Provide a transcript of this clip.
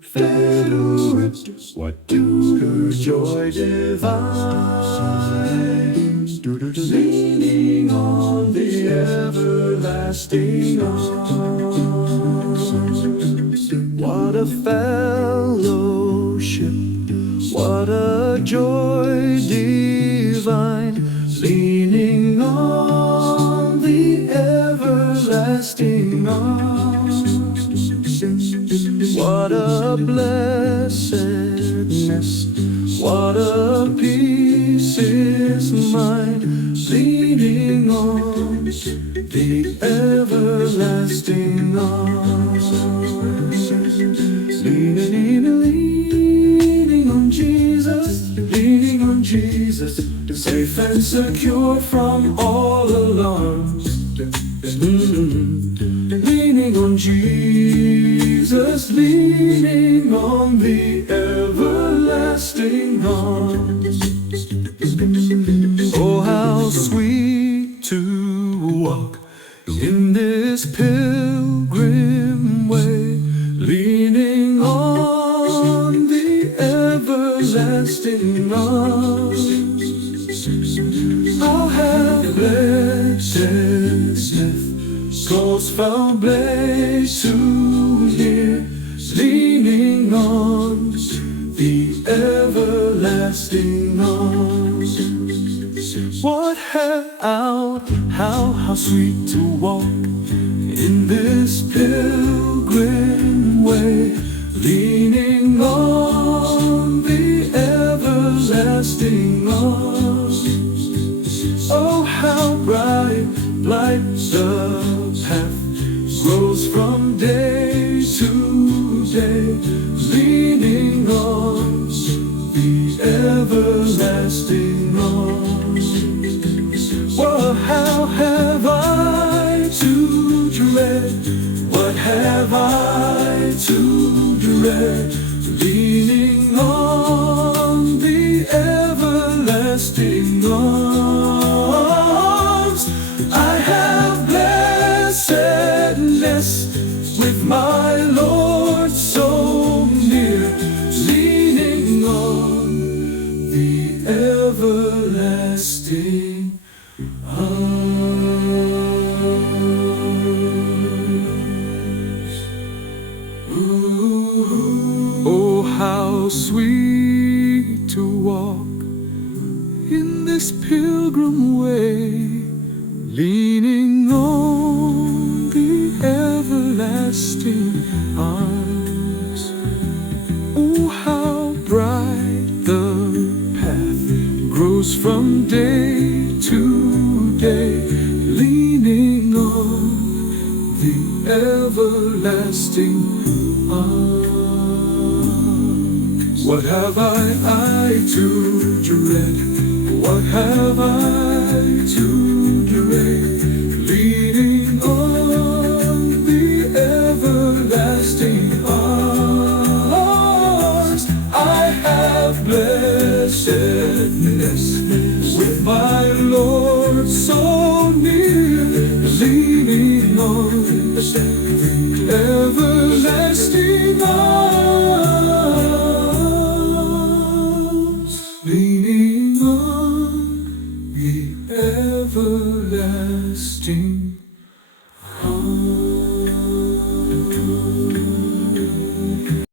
Fellowship, what do her joy divine, leaning on the everlasting arms. What a fellowship, what a joy divine, leaning on the everlasting arms. What a blessedness, what a peace is mine, leaning on the everlasting arms. Leaning on Jesus, leaning on Jesus, safe and secure from all alarms. Leaning on Jesus, leaning on the everlasting arms. Oh, how sweet to walk in this pilgrim way, leaning on the everlasting arms. I'll have blessed God's found place to near, leaning on the everlasting arms. What how sweet to walk in this pilgrim way, leaning on the everlasting arms. Oh, how bright the path grows from day to day, leaning on the everlasting arms. Well, how have I to dread? What have I to dread? Leaning on the everlasting arms. I have blessedness with my Lord so near, leaning on the everlasting arms. Oh, how sweet to walk in this pilgrim way, leaning on the everlasting arms. Oh, how bright the path grows from day to day, leaning on the everlasting arms. What have I to dread? What have I to dread? Leaning on the everlasting arms. I have blessedness with my Lord so near, leaning on the everlasting